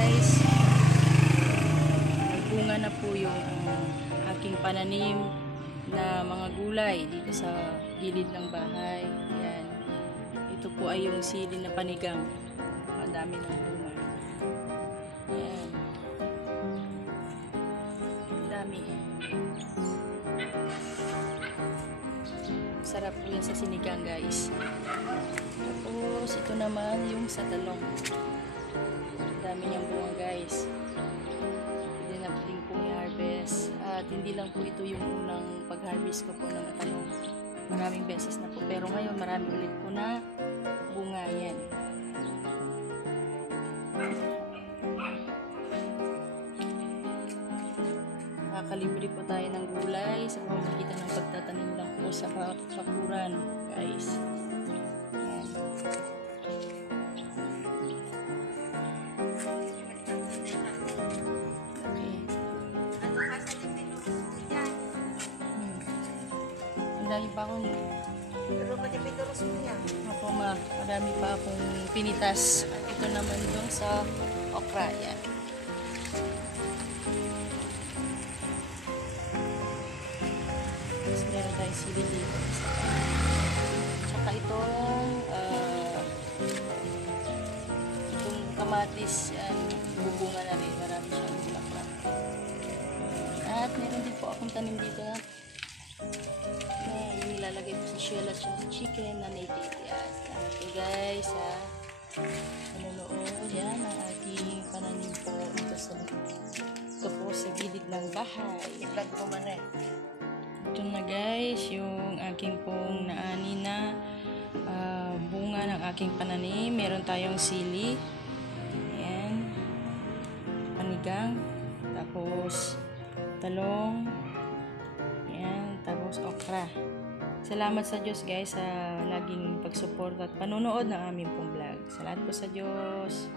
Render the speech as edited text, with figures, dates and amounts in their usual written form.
guys, nagbunga na po yung aking pananim na mga gulay dito sa gilid ng bahay. Yan. Ito po ay yung sili na panigang. Ang dami ng bunga. Yan. Ang dami. Sarap po yan sa sinigang, guys. Tapos ito naman yung sa talong. Ang dami niyang bunga, guys. Pwede na din pong i-harvest. At hindi lang po ito yung unang pag-harvest ko po ng talong. Maraming beses na po. Pero ngayon marami ulit po na bunga yan. Nakakalibre po tayo ng gulay sa pamamagitan ng pagtatanim lang po sa bakuran, guys. Yan. Ang dami pa akong marami pa akong pinitas. At ito naman yung sa okra. Yan. Tapos meron tayong sili dito. Tsaka itong kamatis, bubunga na rin. Marami siyang bulaklak. At meron din po akong tanim dito na yung nilalagay po sa shell at sa chicken na native. Yan. Okay guys, nanonood yan ang aking pananim po ito po sa gilid ng bahay. Ilag po man eh. Ito na guys, yung aking pong naani na bunga ng aking pananim. Meron tayong sili. Ayan. Panigang. Tapos talong. Ayan. Tapos okra. Salamat sa Diyos guys sa laging pagsuporta at panonood ng aming pong vlog. Salamat po sa Diyos.